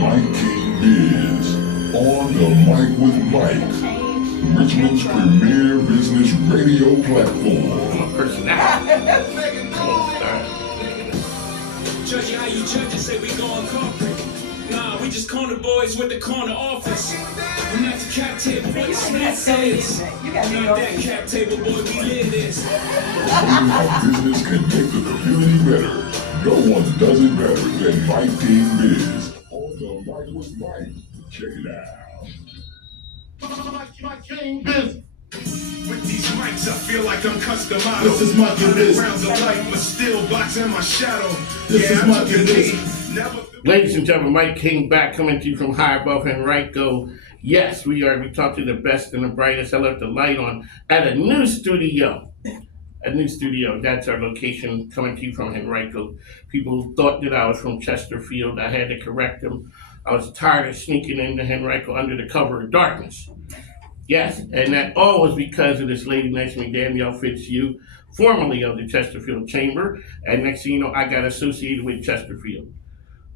Mike King Biz, on the mic with Mike, Richmond's premier business radio platform. I'm a personality. Judge you how you judge it, say we going corporate. Nah, we just corner boys with the corner office. I'm not the cap table, boy, the snack is. Not that cap table, boy, we live this. Telling how business can make the community better. No one does it better than Mike King Biz. On the mic with Mike. Check it out. Mike King Biz. With these mics, I feel like I'm customized. This is Mike King Biz. Rounds of light, but still boxing my shadow. This is Mike King Biz. Ladies and gentlemen, Mike King back coming to you from high above Henrico. Yes, we talk to the best and the brightest. I left the light on at a new studio. A new studio. That's our location coming to you from Henrico. People thought that I was from Chesterfield. I had to correct them. I was tired of sneaking into Henrico under the cover of darkness. Yes, and that all was because of this lady next to me, Danielle Fitzhugh, formerly of the Chesterfield Chamber. And next thing you know, I got associated with Chesterfield.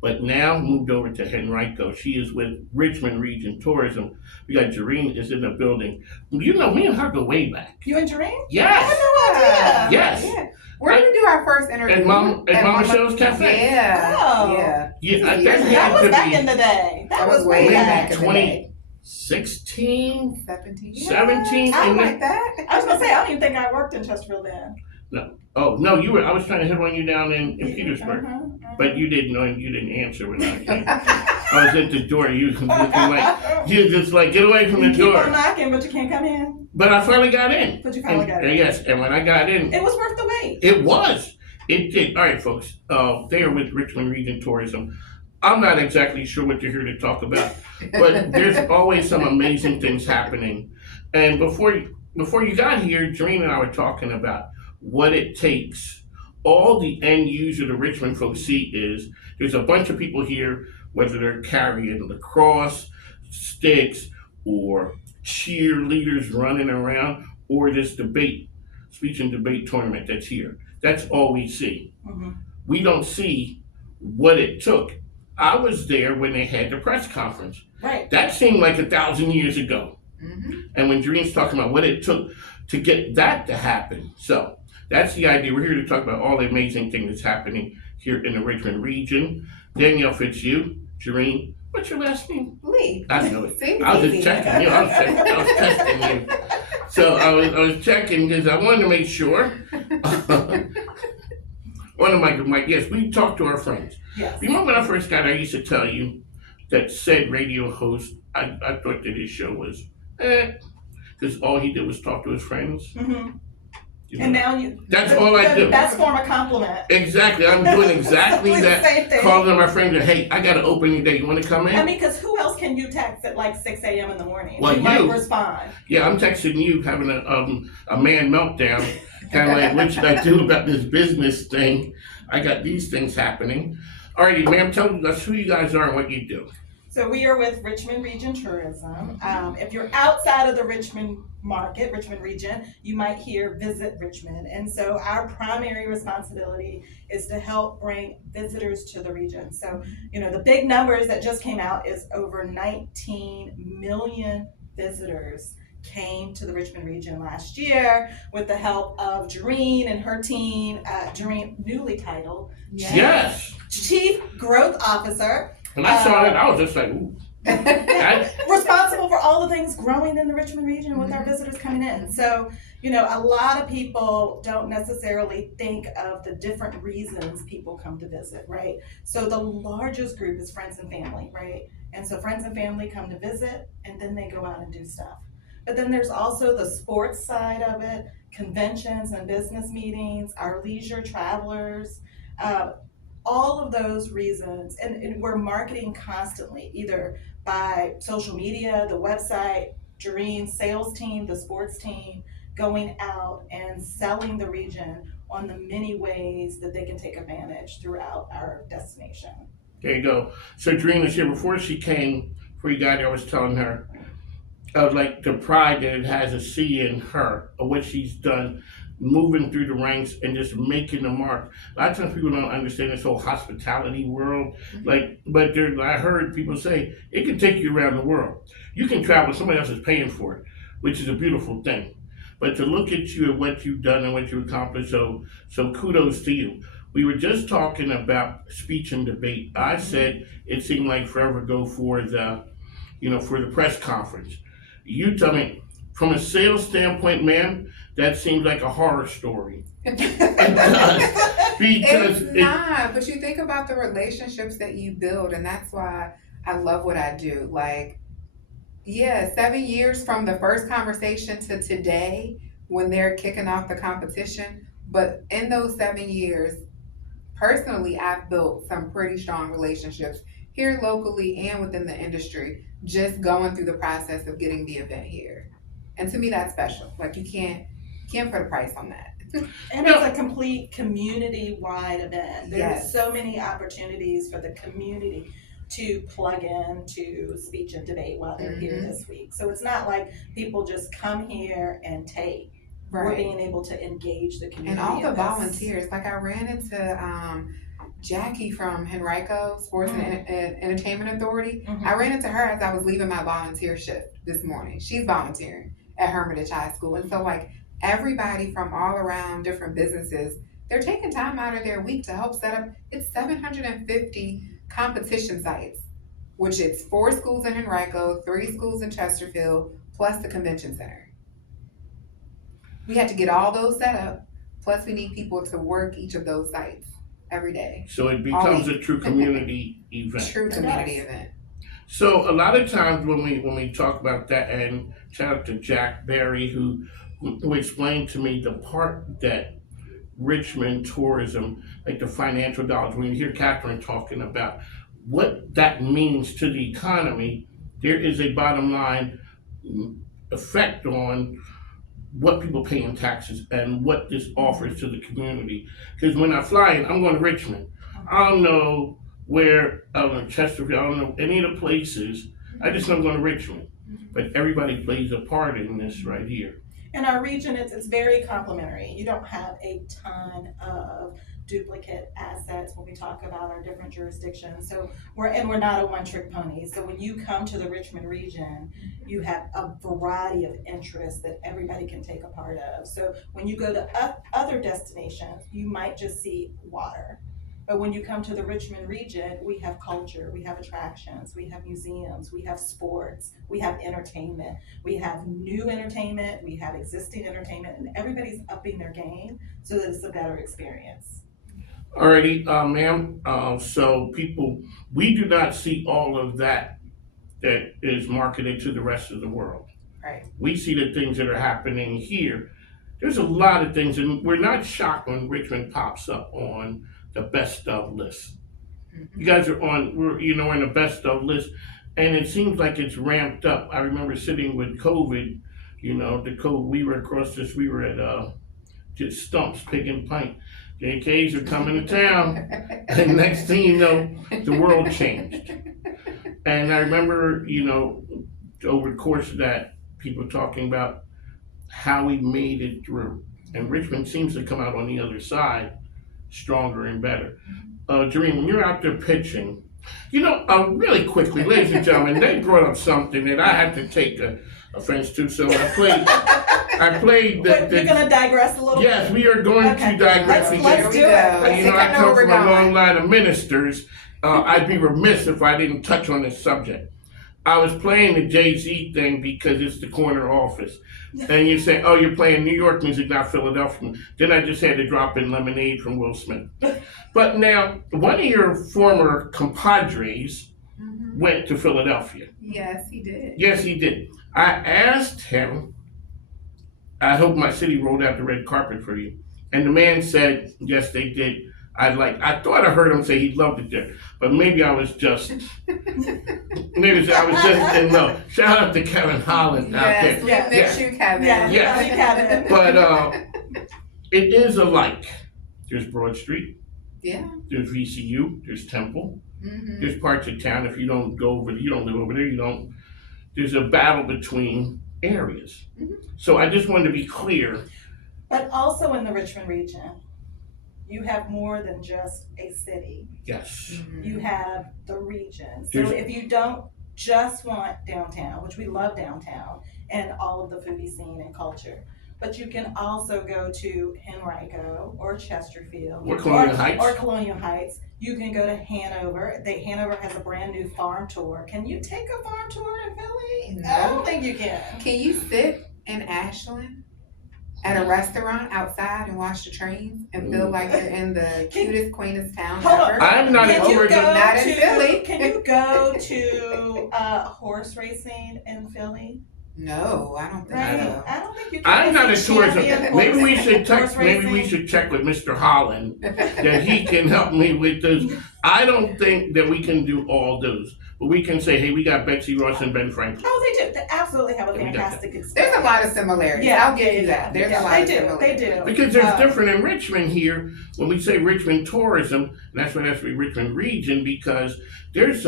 But now moved over to Henrico. She is with Richmond Region Tourism. We got Jareen is in the building. You know, me and her go way back. You and Jareen? Yes. I had no idea. Yes. Yeah. Where did we do our first interview? At Mama Michelle's Cafe. Yeah. Oh. Yeah, That was back in the day. That was way back in the day. 2016, 17. 17. I like that. I was gonna say, I don't even think I worked in Chesterfield then. No. Oh, no, you were. I was trying to hit on you down in Petersburg. But you didn't know, you didn't answer when I came. I was at the door. You was looking like, you were just like, get away from the door. Keep on knocking, but you can't come in. But I finally got in. But you finally got in. Yes, and when I got in. It was worth the wait. It was. It did. All right, folks. They are with Richmond Region Tourism. I'm not exactly sure what you're here to talk about, but there's always some amazing things happening. And before you got here, Jareen and I were talking about what it takes. All the end user the Richmond folks see is there's a bunch of people here, whether they're carrying lacrosse sticks or cheerleaders running around or this speech and debate tournament that's here. That's all we see. Mm-hmm. We don't see what it took. I was there when they had the press conference. Right. That seemed like 1,000 years ago. Mm-hmm. And when Jareen's talking about what it took to get that to happen. So that's the idea. We're here to talk about all the amazing things that's happening here in the Richmond region. Danielle Fitzhugh, Jareen, what's your last name? Lee. I know it. I was just checking you. I was testing you. So I was checking because I wanted to make sure. Mike, yes, we talked to our friends. Yes. Remember when I first got here, I used to tell you that said radio host, I thought that his show was because all he did was talk to his friends. Mm-hmm. You know, and now that's all I do. That's form of compliment. Exactly. I'm doing exactly that. Calling my friends and, hey, I got an opening day. You want to come in? I mean, because who else can you text at like 6 a.m. in the morning? Well, you might respond. Yeah, I'm texting you having a man meltdown. Kind of like, what should I do about this business thing? I got these things happening. Alrighty, ma'am, tell us who you guys are and what you do. So we are with Richmond Region Tourism. If you're outside of the Richmond market, Richmond region, you might hear Visit Richmond. And so our primary responsibility is to help bring visitors to the region. So, the big numbers that just came out is over 19 million visitors came to the Richmond region last year with the help of Jareen and her team. Jareen, newly titled Yes. Chief Growth Officer. When I saw that, I was just like, ooh. Responsible for all the things growing in the Richmond region with our visitors coming in. So, a lot of people don't necessarily think of the different reasons people come to visit, right? So the largest group is friends and family, right? And so friends and family come to visit and then they go out and do stuff. But then there's also the sports side of it, conventions and business meetings, our leisure travelers, all of those reasons. And we're marketing constantly, either by social media, the website, Jareen's sales team, the sports team, going out and selling the region on the many ways that they can take advantage throughout our destination. There you go. So Jareen was here before you got here, I was telling her of like the pride that it has to see in her, of what she's done moving through the ranks and just making the mark. A lot of times people don't understand this whole hospitality world. I heard people say it can take you around the world. You can travel, somebody else is paying for it, which is a beautiful thing. But to look at you and what you've done and what you accomplished, so kudos to you. We were just talking about speech and debate. I said it seemed like forever ago for the press conference. You tell me, from a sales standpoint, ma'am, that seems like a horror story. It does. Because It's not, but you think about the relationships that you build, and that's why I love what I do. Like, yeah, 7 years from the first conversation to today when they're kicking off the competition. But in those 7 years, personally, I've built some pretty strong relationships here locally and within the industry, just going through the process of getting the event here. And to me, that's special. Like, you can't put a price on that. And it's a complete community-wide event. There's Yes. so many opportunities for the community to plug in to speech and debate while they're here this week. So it's not like people just come here and take. We're being able to engage the community. And all the in this. volunteers. Like, I ran into Jackie from Henrico Sports and Entertainment Authority. I ran into her as I was leaving my volunteer shift this morning. She's volunteering at Hermitage High School. And so, like, everybody from all around different businesses, they're taking time out of their week to help set up. It's 750 competition sites, which it's 4 schools in Henrico, 3 schools in Chesterfield, plus the convention center. We had to get all those set up, plus we need people to work each of those sites every day. So it becomes a true community event. True community event. So a lot of times when we talk about that, and shout out to Jack Berry who explained to me the part that Richmond tourism, like the financial dollars, when you hear Catherine talking about what that means to the economy, there is a bottom line effect on what people pay in taxes and what this offers to the community. Because when I fly in, I'm going to Richmond. I don't know where, I don't know, Chesterfield, I don't know any of the places. I just know I'm going to Richmond. But everybody plays a part in this right here. In our region, it's very complementary. You don't have a ton of duplicate assets when we talk about our different jurisdictions. So we're not a one-trick pony. So when you come to the Richmond region, you have a variety of interests that everybody can take a part of. So when you go to other destinations, you might just see water. But when you come to the Richmond region, we have culture, we have attractions, we have museums, we have sports, we have entertainment, we have new entertainment, we have existing entertainment, and everybody's upping their game so that it's a better experience. Alrighty, ma'am. So we do not see all of that is marketed to the rest of the world. Right. We see the things that are happening here. There's a lot of things, and we're not shocked when Richmond pops up on the best of list. You guys are we're in the best of list, and it seems like it's ramped up. I remember sitting with COVID, we were we were at just Stumps, Pig and Pint. JKs are coming to town, and next thing you know, the world changed. And I remember, over the course of that, people talking about how we made it through. And Richmond seems to come out on the other side stronger and better. Jareen, when you're out there pitching, really quickly, ladies and gentlemen, they brought up something that I had to take offense to. So I played the. You're gonna digress a little bit? Yes, we are going to digress. Let's do it. I come from a long line of ministers. I'd be remiss if I didn't touch on this subject. I was playing the Jay-Z thing because it's the corner office. And you say, oh, you're playing New York music, not Philadelphia. Then I just had to drop in Lemonade from Will Smith. But now, one of your former compadres went to Philadelphia. Yes, he did. Yes, he did. I asked him, I hope my city rolled out the red carpet for you. And the man said, yes, they did. I thought I heard him say he loved it there, but maybe I was just in love. Shout out to Kevin Holland out there. Yes, we miss you, Kevin. Kevin. But it is alike. There's Broad Street. Yeah. There's VCU. There's Temple. Mm-hmm. There's parts of town. If you don't live over there. There's a battle between areas. Mm-hmm. So I just wanted to be clear. But also in the Richmond region, you have more than just a city. Yes. You have the region. So There's- if you don't just want downtown, which we love downtown and all of the foodie scene and culture, but you can also go to Henrico or Chesterfield Or Colonial Heights. or Colonial Heights. You can go to Hanover. Hanover has a brand new farm tour. Can you take a farm tour in Philly? I don't think you can. Can you sit in Ashland at a restaurant outside and watch the trains and feel like you're in the cutest, quaintest town Hold on. ever? I'm not Can you over go the. Not in to Philly. Can you go to horse racing in Philly? No, I don't think Right? so. I don't think you can. I'm not a It's tourism. champion Maybe we horse- should horse maybe we racing. should check with Mr. Holland that he can help me with those. I don't think that we can do all those, but we can say, hey, we got Betsy Ross and Ben Franklin. Oh, they do. They absolutely have a Yeah, we got fantastic experience. There's a lot of similarities. I'll give you that. There's a lot of they similarities. do. Because there's different in Richmond here. When we say Richmond tourism, and that's why that's the Richmond region, because there's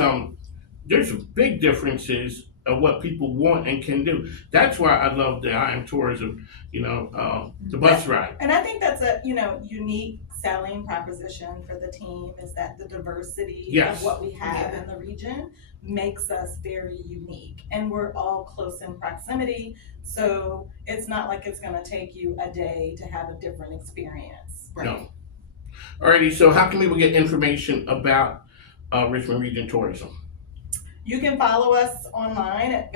big differences of what people want and can do. That's why I love the I Am Tourism, the bus ride. And I think that's a unique selling proposition for the team is that the diversity Yes. of what we have in the region makes us very unique, and we're all close in proximity. So it's not like it's going to take you a day to have a different experience. Right. No. Alrighty, so how can people get information about Richmond Region Tourism? You can follow us online at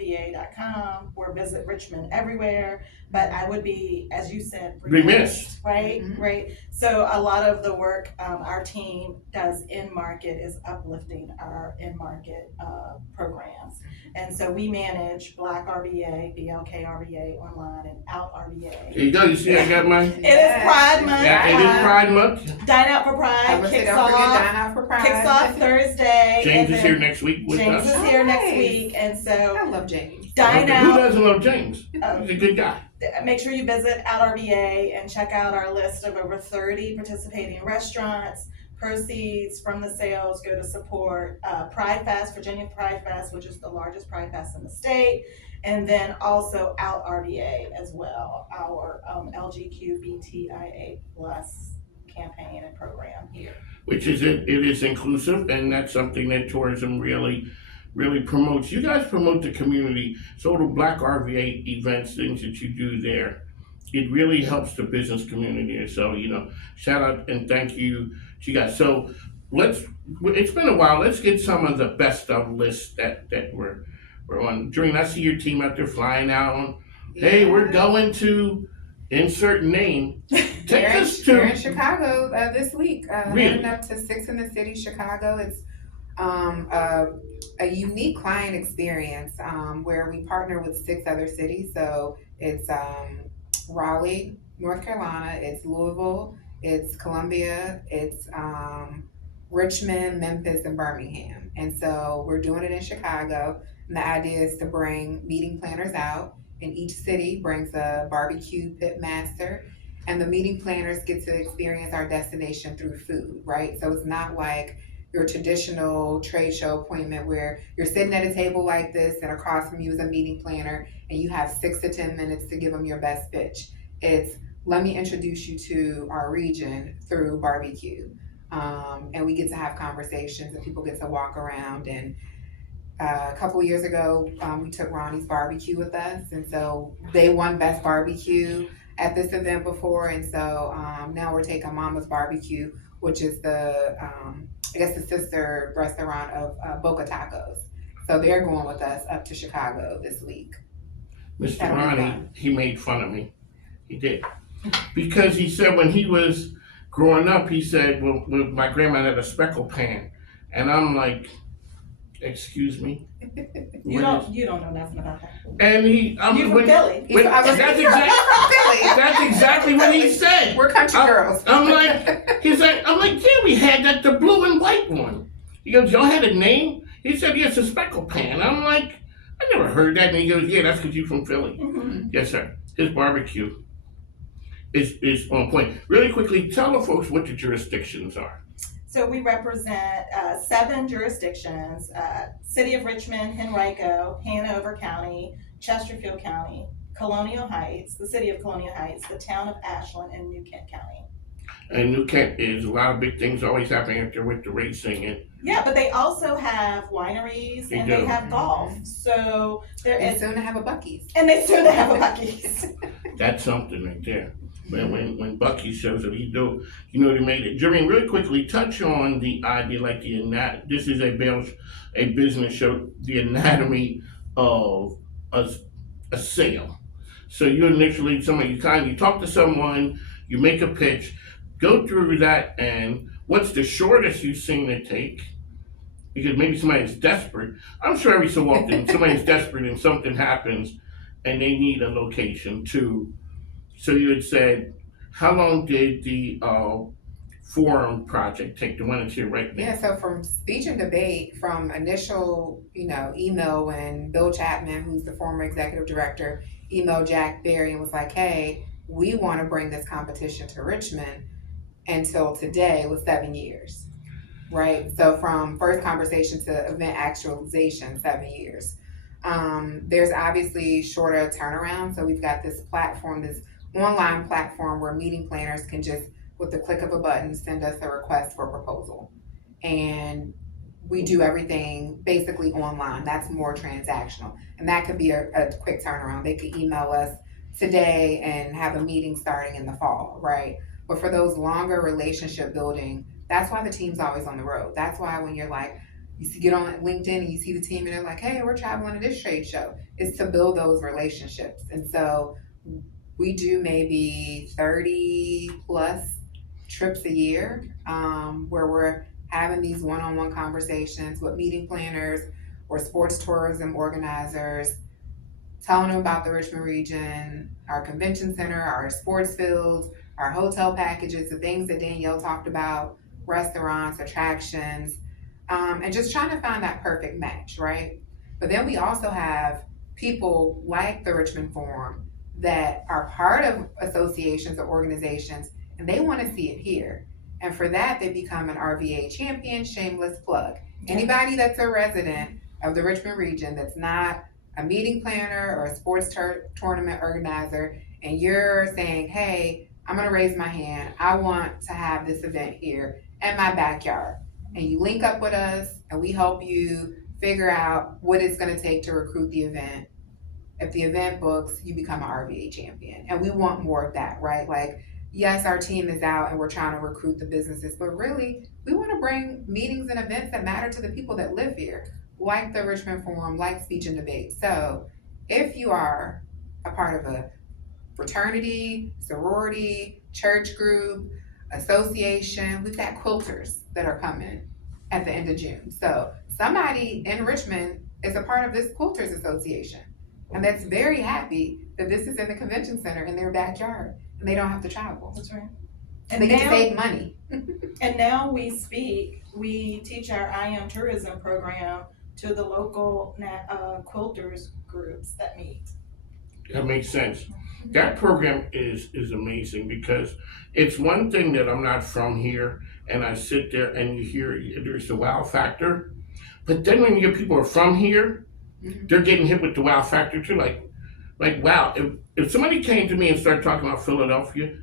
visitrichmondva.com or visit Richmond everywhere. But I would be, as you said, Remiss. right? Mhm. Right. So a lot of the work our team does in market is uplifting our in market programs. And so we manage Black RVA, BLK RVA online, and Out RVA. There you go. You see, I got my. It is Pride Month. Yeah, it is Pride Month. Dine Out for I Pride would say kicks don't forget off. Dine Out for Pride. Kicks off Thursday. James and is then here next week with James us. is here next Nice. week, and so I love James. Dine Who Out. doesn't love James? He's a good guy. Make sure you visit Out RVA and check out our list of over 30 participating restaurants. Proceeds from the sales go to support Pride Fest, Virginia Pride Fest, which is the largest Pride Fest in the state, and then also Out RVA as well, our LGBTQIA+ campaign and program here. Which is it is inclusive, and that's something that tourism really promotes. You guys promote the community, so the Black RVA events, things that you do there, it really helps the business community. And so, shout out and thank you to you guys. So it's been a while, let's get some of the best of lists that we're on. Dream, I see your team out there flying out on, hey, we're going to insert name. Take us We're in to, Chicago this week. Really? Heading up to Six in the City, Chicago. It's a unique client experience where we partner with 6 other cities. So it's Raleigh, North Carolina, it's Louisville, it's Columbia, it's Richmond, Memphis, and Birmingham. And so we're doing it in Chicago. And the idea is to bring meeting planners out, and each city brings a barbecue pit master. And the meeting planners get to experience our destination through food, right? So it's not like your traditional trade show appointment where you're sitting at a table like this and across from you is a meeting planner and you have 6 to 10 minutes to give them your best pitch. It's, let me introduce you to our region through barbecue. And we get to have conversations and people get to walk around. And a couple of years ago, we took Ronnie's Barbecue with us. And so they won Best Barbecue at this event before. And so now we're taking Mama's Barbecue, which is the sister restaurant of Boca Tacos. So they're going with us up to Chicago this week. Mr. That'll be Ronnie, fun. he made fun of me. He did. Because he said when he was growing up, he said, well, my grandma had a speckle pan. And I'm like, excuse me? You don't know nothing about that. And You from Philly? That's exactly what he said. We're country girls. I'm like, yeah, we had that, the blue and white one. He goes, y'all had a name? He said, yeah, it's a speckle pan. I'm like, I never heard that. And he goes, yeah, that's because you're from Philly. Mm-hmm. Yes, sir. His barbecue is on point. Really quickly, tell the folks what the jurisdictions are. So we represent 7 jurisdictions: City of Richmond, Henrico, Hanover County, Chesterfield County, Colonial Heights, the city of Colonial Heights, the town of Ashland, and New Kent County. And New Kent is a lot of big things always happening up there with the racing and Yeah, but they also have wineries They and do. they have golf. So there And is, soon to have a Buc-ee's. and they soon have a Buc-ee's. that's something right there. When Bucky shows up, you know they made it. Jermaine, really quickly touch on the idea, like this is a business show, the anatomy of a sale. So you initially, you talk to someone, you make a pitch, go through that, and what's the shortest you've seen it take? Because maybe somebody's desperate. I'm sure every so often somebody's desperate and something happens, and they need a location too. So you had said, how long did the forum project take? The one that's here right now. Yeah, so from speech and debate, from initial, email when Bill Chapman, who's the former executive director, emailed Jack Berry and was like, hey, we want to bring this competition to Richmond, until today was 7 years, right? So from first conversation to event actualization, 7 years. There's obviously shorter turnaround. So we've got this platform, this online platform where meeting planners can just, with the click of a button, send us a request for proposal. And we do everything basically online. That's more transactional. And that could be a quick turnaround. They could email us today and have a meeting starting in the fall, right? But for those longer relationship building, that's why the team's always on the road. That's why when you're like, get on LinkedIn and you see the team and they're like, hey, we're traveling to this trade show. It's to build those relationships. And so we do maybe 30 plus trips a year, where we're having these one-on-one conversations with meeting planners or sports tourism organizers, telling them about the Richmond region, our convention center, our sports fields, our hotel packages, the things that Danielle talked about, restaurants, attractions, and just trying to find that perfect match, right? But then we also have people like the Richmond Forum that are part of associations or organizations, and they want to see it here. And for that, they become an RVA champion, shameless plug. Anybody that's a resident of the Richmond region that's not a meeting planner or a sports tournament organizer, and you're saying, hey, I'm gonna raise my hand, I want to have this event here in my backyard. And you link up with us and we help you figure out what it's gonna take to recruit the event. If the event books, you become an RVA champion. And we want more of that, right? Like, yes, our team is out and we're trying to recruit the businesses, but really, we want to bring meetings and events that matter to the people that live here, like the Richmond Forum, like speech and debate. So if you are a part of a fraternity, sorority, church group, association, we've got quilters that are coming at the end of June. So somebody in Richmond is a part of this quilters association. And that's very happy that this is in the convention center in their backyard and they don't have to travel. That's right. And they can save money. And now we teach our I Am Tourism program to the local quilters groups that meet. That makes sense. That program is amazing because it's one thing that I'm not from here and I sit there and you hear there's the wow factor. But then when you get people who are from here, they're getting hit with the wow factor too. Like wow, if somebody came to me and started talking about Philadelphia,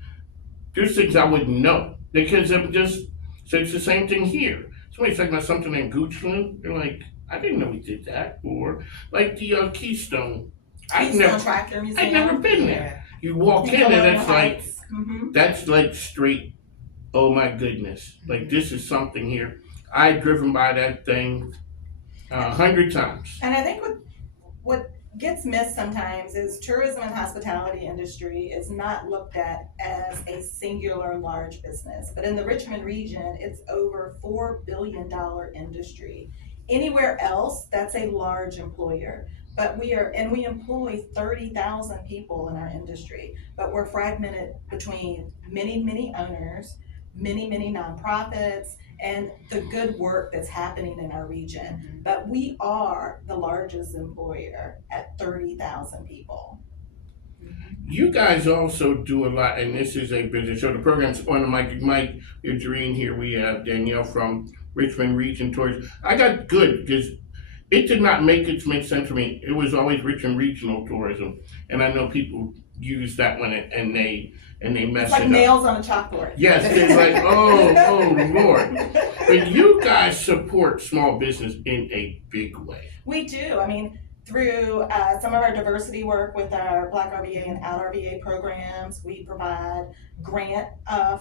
there's things I wouldn't know because so it's the same thing here. Somebody's talking about something in Goochland, they're like, I didn't know we did that. Or like the Keystone. I've never been there. You walk in and it's like, that's like straight, oh my goodness. Like this is something here. I've driven by that thing 100 times. And I think what gets missed sometimes is tourism and hospitality industry is not looked at as a singular large business. But in the Richmond region, it's over $4 billion industry. Anywhere else, that's a large employer. But we employ 30,000 people in our industry, but we're fragmented between many owners, many nonprofits, and the good work that's happening in our region. But we are the largest employer at 30,000 people. You guys also do a lot, and this is a business show. The program's on the Mike, Idreen here. We have Danielle from Richmond Region Tours. I got good because it did not make sense for me. It was always Richmond regional tourism, and I know people use that one and they It's mess like it up. nails on a chalkboard. Yes, it's like, oh Lord. But you guys support small business in a big way. We do. I mean, through some of our diversity work with our Black RVA and Out RVA programs, we provide grant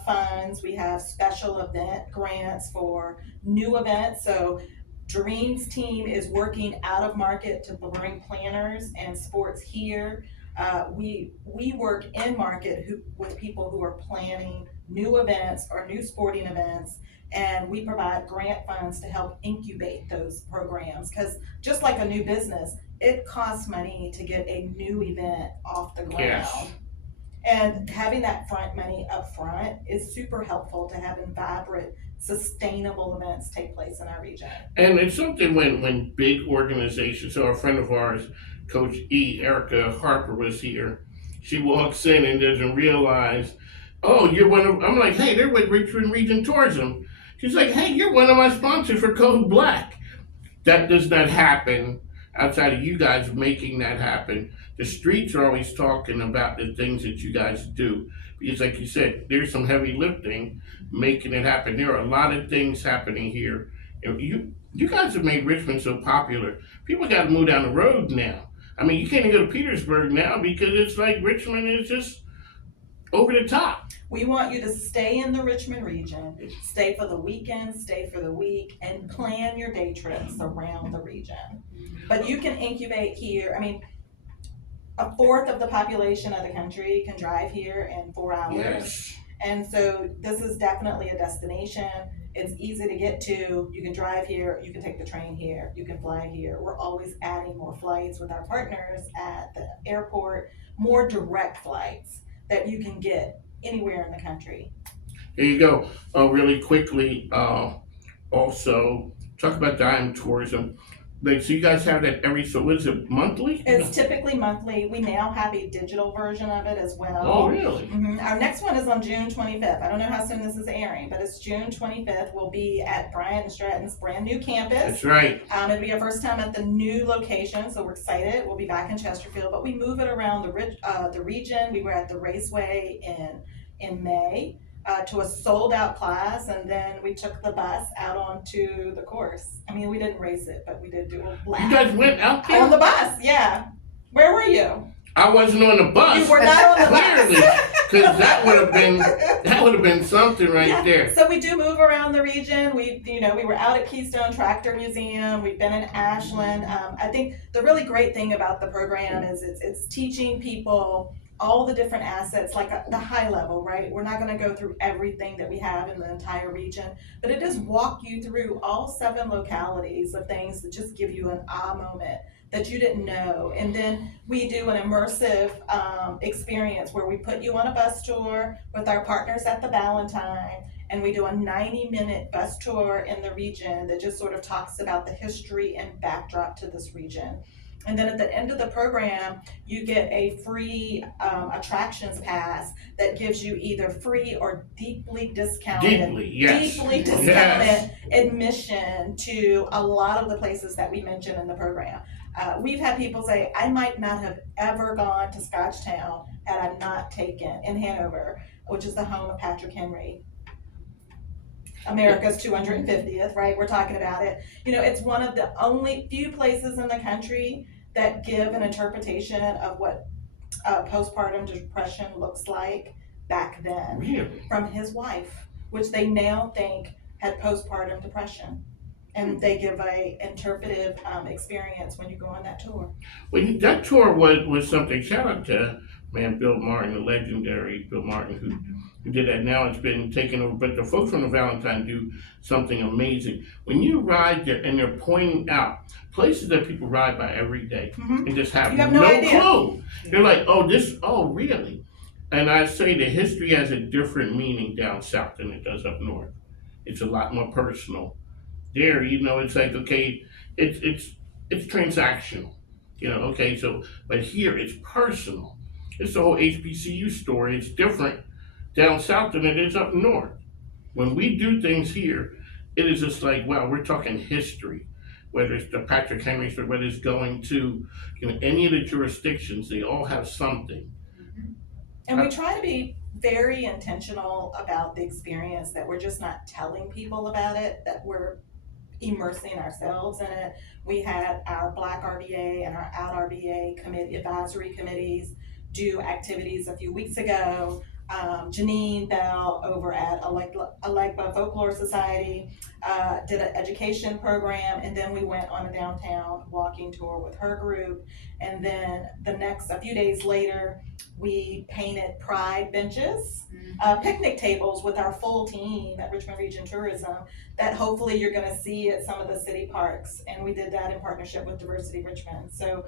funds. We have special event grants for new events. So Dreams team is working out of market to bring planners and sports here. We work in market with people who are planning new events or new sporting events, and we provide grant funds to help incubate those programs. Because just like a new business, it costs money to get a new event off the ground. Yes. And having that front money up front is super helpful to having vibrant, sustainable events take place in our region. And it's something when big organizations, so a friend of ours, Coach Erica Harper was here. She walks in and doesn't realize, oh, you're one of, I'm like, hey, they're with Richmond Region Tourism. She's like, hey, you're one of my sponsors for Code Black. That does not happen outside of you guys making that happen. The streets are always talking about the things that you guys do. Because like you said, there's some heavy lifting making it happen. There are a lot of things happening here. And you guys have made Richmond so popular. People got to move down the road now. I mean, you can't even go to Petersburg now because it's like Richmond is just over the top. We want you to stay in the Richmond region, stay for the weekend, stay for the week, and plan your day trips around the region. But you can incubate here. I mean, a fourth of the population of the country can drive here in 4 hours. Yes. And so this is definitely a destination. It's easy to get to. You can drive here, you can take the train here, you can fly here. We're always adding more flights with our partners at the airport, more direct flights that you can get anywhere in the country. There you go. Really quickly, also talk about dime tourism. Like, so you guys have that so what is it, monthly? It's typically monthly. We now have a digital version of it as well. Oh, really? Our next one is on June 25th. I don't know how soon this is airing, but it's June 25th. We'll be at Bryant and Stratton's brand new campus. That's right. It'll be our first time at the new location, so we're excited. We'll be back in Chesterfield, but we move it around the region. We were at the Raceway in May. To a sold out class, and then we took the bus out onto the course. I mean, we didn't race it, but we did do a lap. You guys went out there? On the bus, yeah. Where were you? I wasn't on the bus. You were not on the Clearly, bus. because that would have been something right there. So we do move around the region. We were out at Keystone Tractor Museum. We've been in Ashland. I think the really great thing about the program is it's teaching people all the different assets, like the high level, right? We're not going to go through everything that we have in the entire region, but it does walk you through all 7 localities of things that just give you an aha moment that you didn't know. And then we do an immersive experience where we put you on a bus tour with our partners at the Valentine, and we do a 90-minute bus tour in the region that just sort of talks about the history and backdrop to this region. And then at the end of the program, you get a free attractions pass that gives you either free or deeply discounted admission to a lot of the places that we mentioned in the program. We've had people say, I might not have ever gone to Scotchtown had I not taken in Hanover, which is the home of Patrick Henry. America's 250th, right? We're talking about it. It's one of the only few places in the country that give an interpretation of what postpartum depression looks like back then. Really? From his wife, which they now think had postpartum depression. And they give a interpretive experience when you go on that tour. Well, that tour was something. Shout out to Bill Martin, the legendary Bill Martin, who did that. Now it's been taken over. But the folks from the Valentine do something amazing. When you ride there and they're pointing out places that people ride by every day and just have no clue. They're like, oh, really? And I say the history has a different meaning down south than it does up north. It's a lot more personal. There, it's like, okay, it's transactional. Okay, so, but here it's personal. It's the whole HBCU story. It's different down south than it is up north. When we do things here, it is just like, wow, we're talking history. whether it's the Patrick Henry, or whether it's going to, any of the jurisdictions, they all have something. And we try to be very intentional about the experience, that we're just not telling people about it, that we're immersing ourselves in it. We had our Black RBA and our Out RBA committee, advisory committees, do activities a few weeks ago. Janine Bell over at Alegba Folklore Society did an education program, and then we went on a downtown walking tour with her group. And then a few days later, we painted pride benches, picnic tables with our full team at Richmond Region Tourism that hopefully you're gonna see at some of the city parks. And we did that in partnership with Diversity Richmond. So,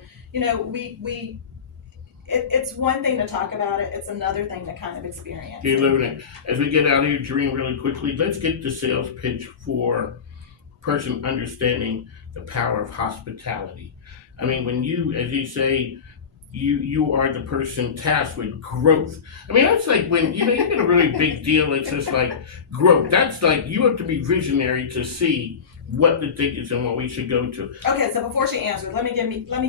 it's one thing to talk about it, it's another thing to kind of experience You're it. living it. As we get out of here, Dream, really quickly, let's get the sales pitch for person understanding the power of hospitality. I mean, when you, as you say, you are the person tasked with growth. I mean, that's like when you get a really big deal. It's just like growth. That's like you have to be visionary to see what the thing is and what we should go to. Okay, so before she answers, let me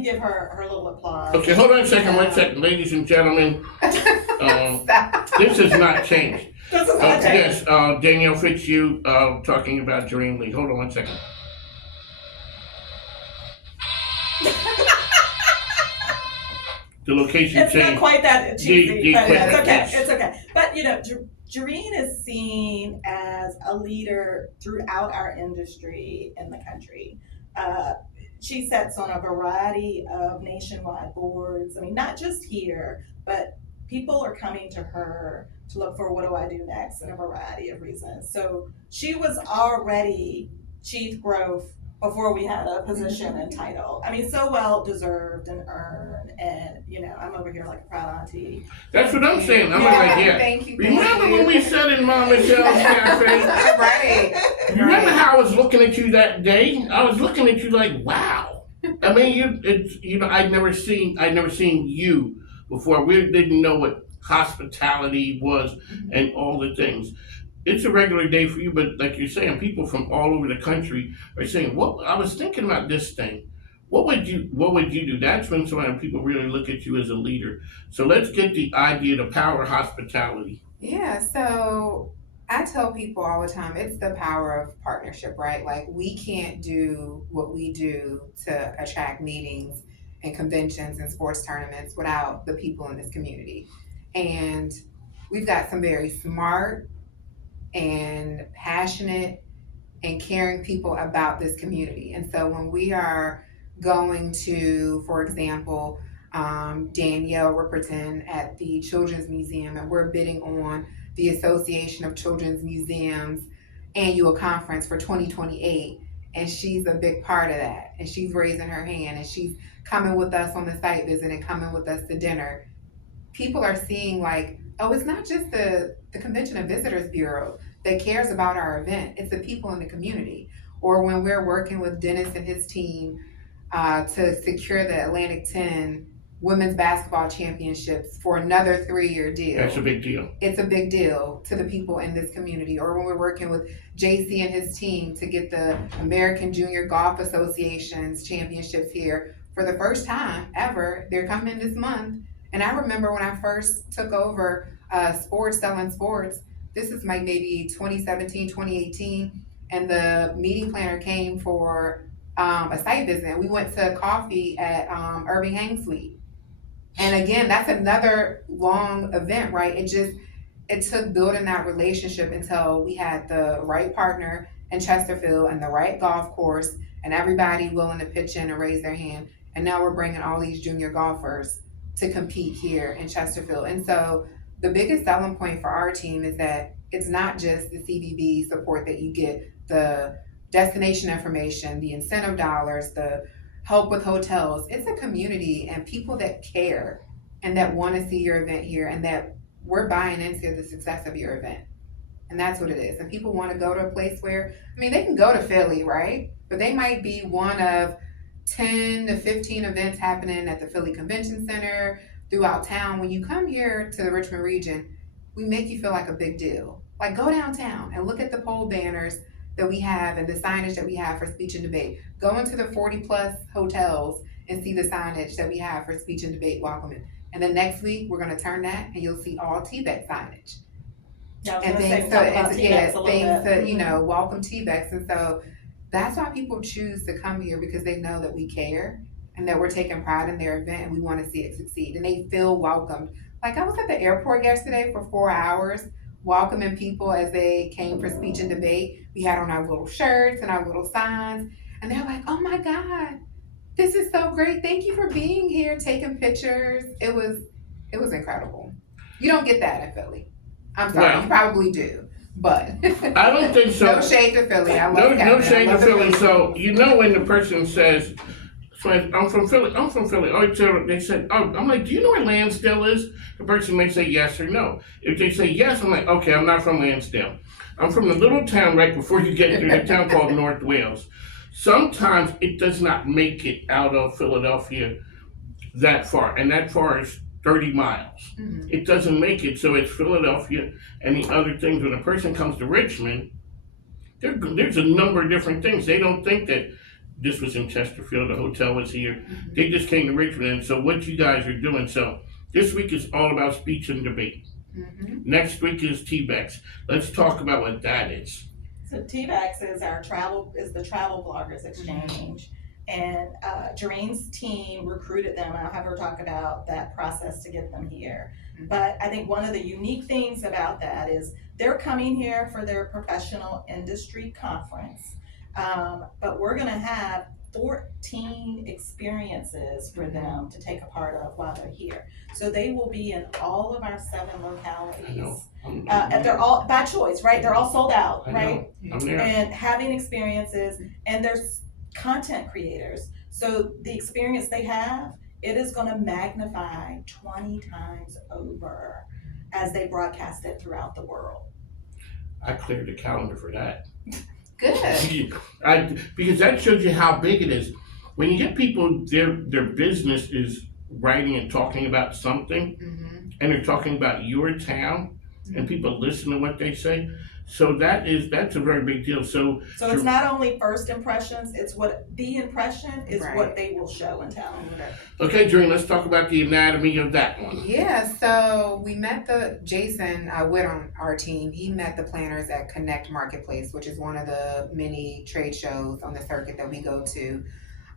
give her little applause. Okay, hold on a second, 1 second, ladies and gentlemen. This has not changed. This is not changed. Yes, Danielle Fitzhugh talking about Dream League. Hold on 1 second. The location It's changed. not quite that cheesy, but equipment, it's okay. yes. It's okay. But Jareen is seen as a leader throughout our industry in the country. She sits on a variety of nationwide boards. I mean, not just here, but people are coming to her to look for what do I do next, in a variety of reasons. So she was already Chief Growth before we had a position and title. I mean, so well deserved and earned, and I'm over here like a proud auntie. That's what I'm saying. I'm like, yeah. Thank you. Remember when we said in Mom Michelle's cafe? Right. You remember how I was looking at you that day? I was looking at you like, wow. I mean, I'd never seen you before. We didn't know what hospitality was and all the things. It's a regular day for you, but like you're saying, people from all over the country are saying, "Well, I was thinking about this thing. What would you do?" That's when some of people really look at you as a leader. So let's get the idea to power hospitality. Yeah, so I tell people all the time, it's the power of partnership, right? Like, we can't do what we do to attract meetings and conventions and sports tournaments without the people in this community. And we've got some very smart and passionate and caring people about this community. And so when we are going to, for example, Danielle Ripperton at the Children's Museum, and we're bidding on the Association of Children's Museums annual conference for 2028, and she's a big part of that, and she's raising her hand, and she's coming with us on the site visit and coming with us to dinner. People are seeing like, oh, it's not just the Convention and Visitors Bureau that cares about our event, it's the people in the community. Or when we're working with Dennis and his team to secure the Atlantic 10 Women's Basketball Championships for another 3-year deal. That's a big deal. It's a big deal to the people in this community. Or when we're working with JC and his team to get the American Junior Golf Association's championships here for the first time ever. They're coming this month. And I remember when I first took over selling sports, this is like maybe 2017, 2018, and the meeting planner came for a site visit. We went to coffee at Irving Hang Suite. And again, that's another long event, right? It took building that relationship until we had the right partner in Chesterfield and the right golf course and everybody willing to pitch in and raise their hand. And now we're bringing all these junior golfers to compete here in Chesterfield. And so the biggest selling point for our team is that it's not just the CBB support that you get, the destination information, the incentive dollars, the help with hotels. It's a community and people that care and that want to see your event here and that we're buying into the success of your event. And that's what it is. And people want to go to a place where, they can go to Philly, right? But they might be one of 10 to 15 events happening at the Philly Convention Center, throughout town. When you come here to the Richmond region, we make you feel like a big deal. Like, go downtown and look at the pole banners that we have and the signage that we have for speech and debate. Go into the 40 plus hotels and see the signage that we have for speech and debate welcoming. And then next week, we're gonna turn that and you'll see all TBEC signage. Yeah, I was And gonna say, things talk to, about and TBEX yeah, a little things bit. to, you know, welcome TBEX. And so that's why people choose to come here, because they know that we care and that we're taking pride in their event and we want to see it succeed. And they feel welcomed. Like I was at the airport yesterday for 4 hours, welcoming people as they came for speech and debate. We had on our little shirts and our little signs, and they're like, "Oh my God, this is so great! Thank you for being here, taking pictures." It was incredible. You don't get that in Philly. I'm sorry, Well, you probably do, but I don't think so. no shade to Philly. I love No, Kevin. no shade I to love the Philly. So you know when the person says, "I'm from Philly," I'm from Philly. Oh, so they said, "Oh," I'm like, "Do you know where Lansdale is?" The person may say yes or no. If they say yes, I'm like, "Okay, I'm not from Lansdale. I'm from the little town right before you get into the town called North Wales." Sometimes it does not make it out of Philadelphia that far, and that far is 30 miles. Mhm. It doesn't make it, so it's Philadelphia and the other things. When a person comes to Richmond, there's a number of different things. They don't think that this was in Chesterfield, the hotel was here. They just came to Richmond, and so what you guys are doing. So this week is all about speech and debate. Mhm. Next week is TBEX. Let's talk about what that is. So TBEX is the travel bloggers exchange. And Jareen's team recruited them. I'll have her talk about that process to get them here. But I think one of the unique things about that is they're coming here for their professional industry conference. But we're gonna have 14 experiences for them to take a part of while they're here. So they will be in all of our 7 localities. I know. And they're all by choice, right? They're all sold out, I right? know. I'm there. And having experiences, and there's content creators. So the experience they have, it is gonna magnify 20 times over as they broadcast it throughout the world. I cleared the calendar for that. Good. Because that shows you how big it is. When you get people, their business is writing and talking about something, Mhm. and they're talking about your town, and people listen to what they say. So that's a very big deal. So it's not only first impressions, it's what the impression is Right. what they will show and tell. okay, Dream, let's talk about the anatomy of that one. Yeah, so we met Jason Witt on our team. He met the planners at Connect Marketplace, which is one of the many trade shows on the circuit that we go to,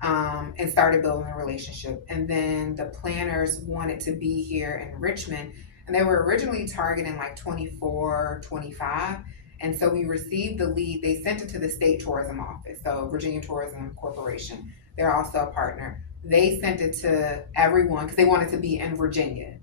and started building a relationship. And then the planners wanted to be here in Richmond, and they were originally targeting like 24, 25. And so we received the lead. They sent it to the state tourism office, so Virginia Tourism Corporation. They're also a partner. They sent it to everyone because they wanted to be in Virginia.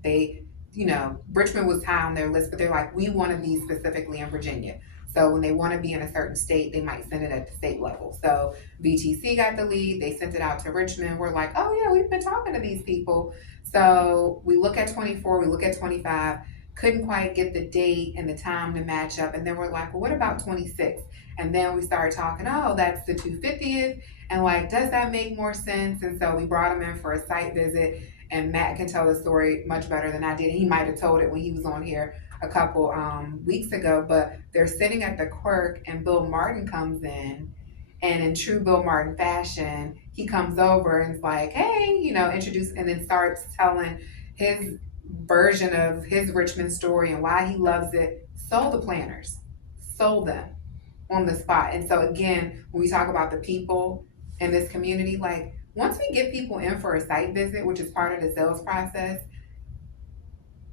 Richmond was high on their list, but they're like, we want to be specifically in Virginia. So when they want to be in a certain state, they might send it at the state level. So VTC got the lead. They sent it out to Richmond. We're like, oh yeah, we've been talking to these people. So we look at 24, we look at 25, couldn't quite get the date and the time to match up. And then we're like, well, what about 26? And then we started talking, oh, that's the 250th. And like, does that make more sense? And so we brought him in for a site visit, and Matt can tell the story much better than I did. He might have told it when he was on here a couple weeks ago, but they're sitting at the Quirk and Bill Martin comes in, and in true Bill Martin fashion, he comes over and is like, hey, introduce, and then starts telling his version of his Richmond story and why he loves it. Sold the planners, sold them on the spot. And so again, when we talk about the people in this community, like once we get people in for a site visit, which is part of the sales process,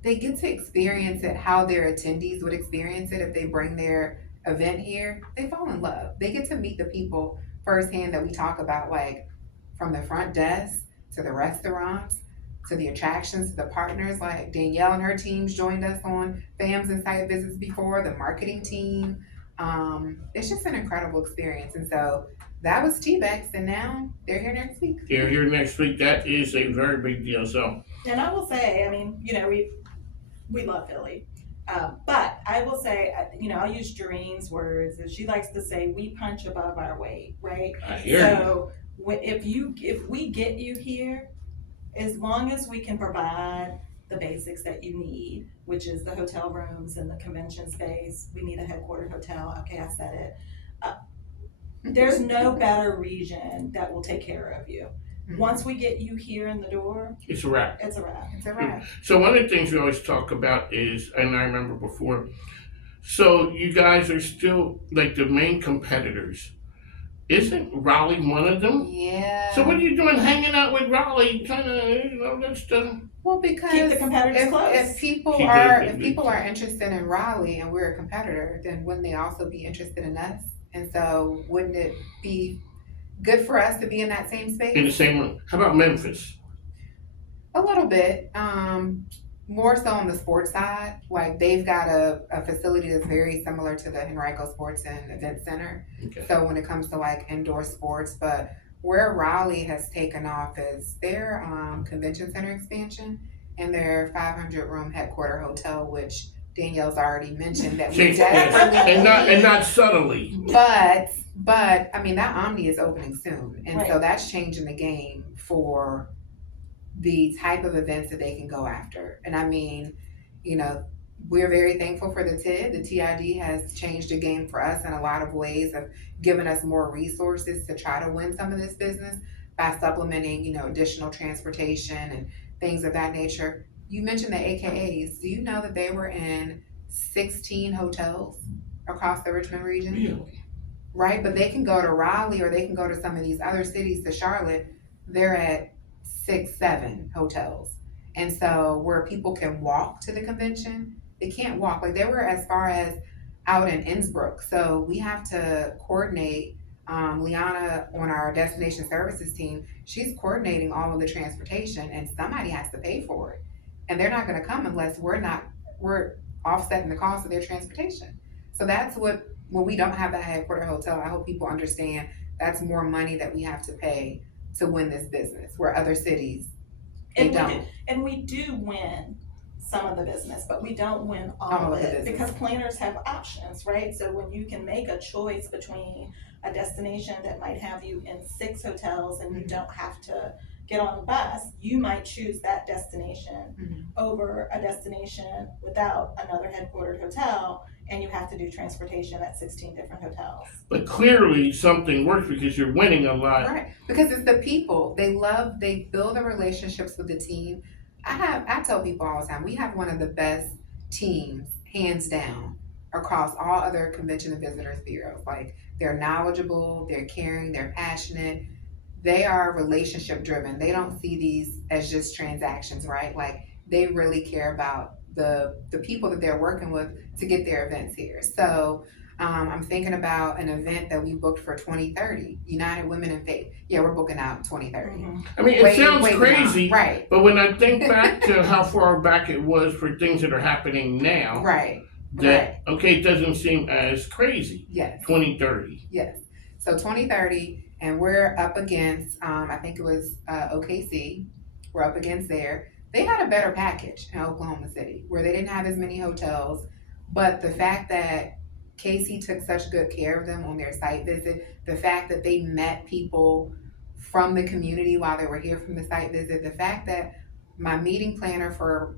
they get to experience it how their attendees would experience it if they bring their event here. They fall in love. They get to meet the people firsthand that we talk about, like from the front desk to the restaurants to the attractions to the partners. Like Danielle and her teams joined us on FAMs and site visits before, the marketing team. It's just an incredible experience. And so that was TBEX, and now they're here next week. They're here next week. That is a very big deal. So, and I will say, I mean, we love Philly, but I will say, I'll use Jareen's words, and she likes to say, we punch above our weight, right? I hear so if we get you here, as long as we can provide the basics that you need, which is the hotel rooms and the convention space, we need a headquartered hotel. Okay, I said it. there's no better region that will take care of you. Mhm. Once we get you here in the door, It's a wrap. it's a wrap. It's a wrap. So one of the things we always talk about is, and I remember before, so you guys are still like the main competitors. Isn't Raleigh one of them? Yeah. So what are you doing hanging out with Raleigh? Trying to, that's the. Well, because Keep the competitors close. if people Keep are it- if people are interested in Raleigh and we're a competitor, then wouldn't they also be interested in us? And so wouldn't it be good for us to be in that same space? In the same room. How about Memphis? A little bit. More so on the sports side. Like they've got a facility that's very similar to the Henrico Sports and Event Center. Okay. So when it comes to like indoor sports, but where Raleigh has taken off is their convention center expansion and their 500 room headquarter hotel, which Danielle's already mentioned that we See, desperately and not subtly. but I mean that Omni is opening soon, and so Right. that's changing the game for the type of events that they can go after. And I mean, you know, we're very thankful for the TID. The TID has changed the game for us in a lot of ways of giving us more resources to try to win some of this business by supplementing, you know, additional transportation and things of that nature. You mentioned the AKAs. Do you know that they were in 16 hotels across the Richmond region? Really? Right, but they can go to Raleigh or they can go to some of these other cities, to Charlotte. They're at 6, 7 hotels. And so where people can walk to the convention, they can't walk. Like they were as far as out in Innsbruck. So we have to coordinate. Liana on our destination services team, she's coordinating all of the transportation and somebody has to pay for it. And they're not gonna come unless we're offsetting the cost of their transportation. So that's what, when we don't have that headquarter hotel, I hope people understand that's more money that we have to pay to win this business, where other cities, they And we don't. do, and we do win some of the business, but we don't win all All of of the it business. because planners have options, right? So when you can make a choice between a destination that might have you in 6 hotels and you don't have to get on the bus, you might choose that destination Mhm. over a destination without another headquartered hotel, and you have to do transportation at 16 different hotels. But clearly something works because you're winning a lot. Right, because it's the people. They build the relationships with the team. I tell people all the time, we have one of the best teams, hands down, across all other convention and visitors bureaus. Like they're knowledgeable, they're caring, they're passionate. They are relationship driven. They don't see these as just transactions, right? Like they really care about the people that they're working with to get their events here. So I'm thinking about an event that we booked for 2030, United Women in Faith. Yeah, we're booking out 2030. I mean, it sounds Way crazy, beyond. Right, but when I think back to how far back it was for things that are happening now, right, that, okay, it doesn't seem as crazy. yes, 2030. yes. So 2030, and we're up against, I think it was OKC, we're up against there. They had a better package in Oklahoma City, where they didn't have as many hotels, but the fact that Casey took such good care of them on their site visit, the fact that they met people from the community while they were here from the site visit, the fact that my meeting planner for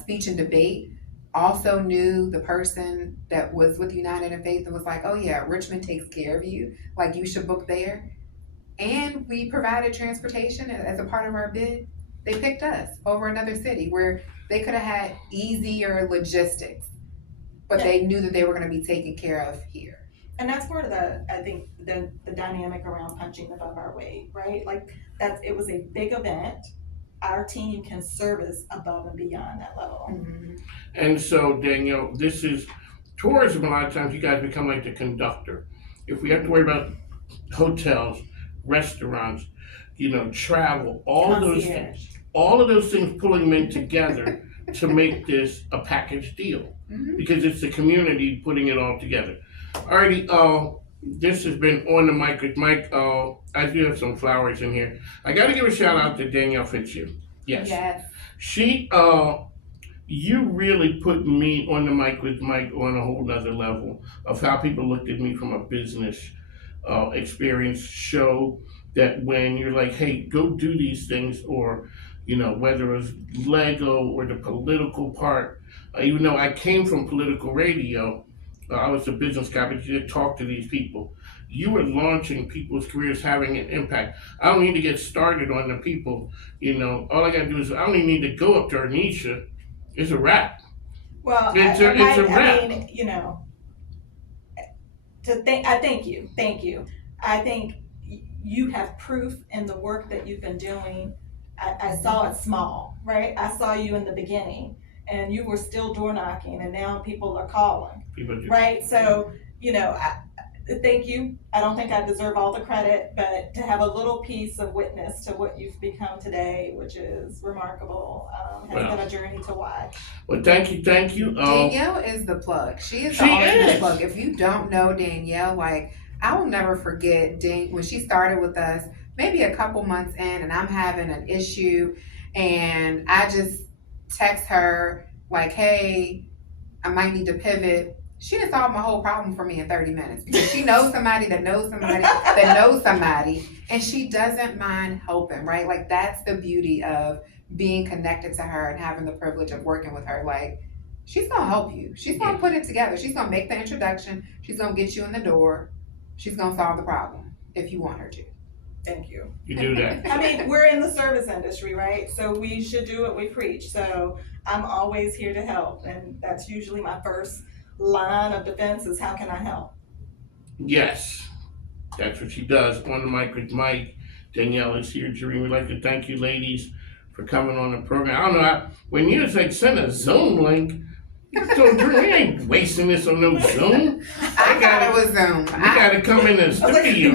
speech and debate also knew the person that was with United in Faith and was like, oh yeah, Richmond takes care of you, like you should book there. And we provided transportation as a part of our bid. They picked us over another city where they could have had easier logistics, but they knew that they were going to be taken care of here. And that's part of I think the dynamic around punching above our weight, right? Like it was a big event. Our team can service above and beyond that level. Mm-hmm. And so, Danielle, this is tourism. A lot of times you guys become like the conductor. If we have to worry about hotels, restaurants, travel, all of those things, pulling them in together to make this a package deal. Mm-hmm. Because it's the community putting it all together. Alrighty, this has been On the Mic with Mike. I do have some flowers in here. I gotta give a shout out to Danielle Fitzhugh. Yes. She, you really put me on the mic with Mike on a whole nother level of how people looked at me from a business experience. Show that when you're like, hey, go do these things, or whether it was Lego or the political part, even though I came from political radio, I was a business guy, but you did talk to these people. You were launching people's careers, having an impact. I don't need to get started on the people. All I gotta do is I don't even need to go up to Arnisha. It's a wrap. Well, It's a wrap. I mean, I thank you. I think you have proof in the work that you've been doing. I saw it small, right? I saw you in the beginning, and you were still door knocking, and now people are calling, People do. right? So, thank you. I don't think I deserve all the credit, but to have a little piece of witness to what you've become today, which is remarkable, has been a journey to watch. Well, thank you. Danielle is the plug. She is the ultimate plug. If you don't know Danielle, I will never forget when she started with us, maybe a couple months in, and I'm having an issue, and I just text her hey, I might need to pivot. She done solved my whole problem for me in 30 minutes because she knows somebody that knows somebody that knows somebody, and she doesn't mind helping, right? That's the beauty of being connected to her and having the privilege of working with her. She's gonna help you. She's gonna put it together. She's gonna make the introduction. She's gonna get you in the door. She's gonna solve the problem if you want her to. Thank you. You do that. I mean, we're in the service industry, right? So we should do what we preach. So I'm always here to help, and that's usually my first line of defense is how can I help? Yes, that's what she does. On the mic with Mike. Danielle is here. Jeremy, we'd like to thank you ladies for coming on the program. I don't know, when you send a Zoom link, so we ain't wasting this on no Zoom. I thought it was Zoom. We gotta come in the studio.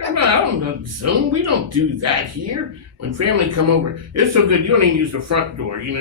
Like, I don't know Zoom. We don't do that here. When family come over, it's so good you don't even use the front door. You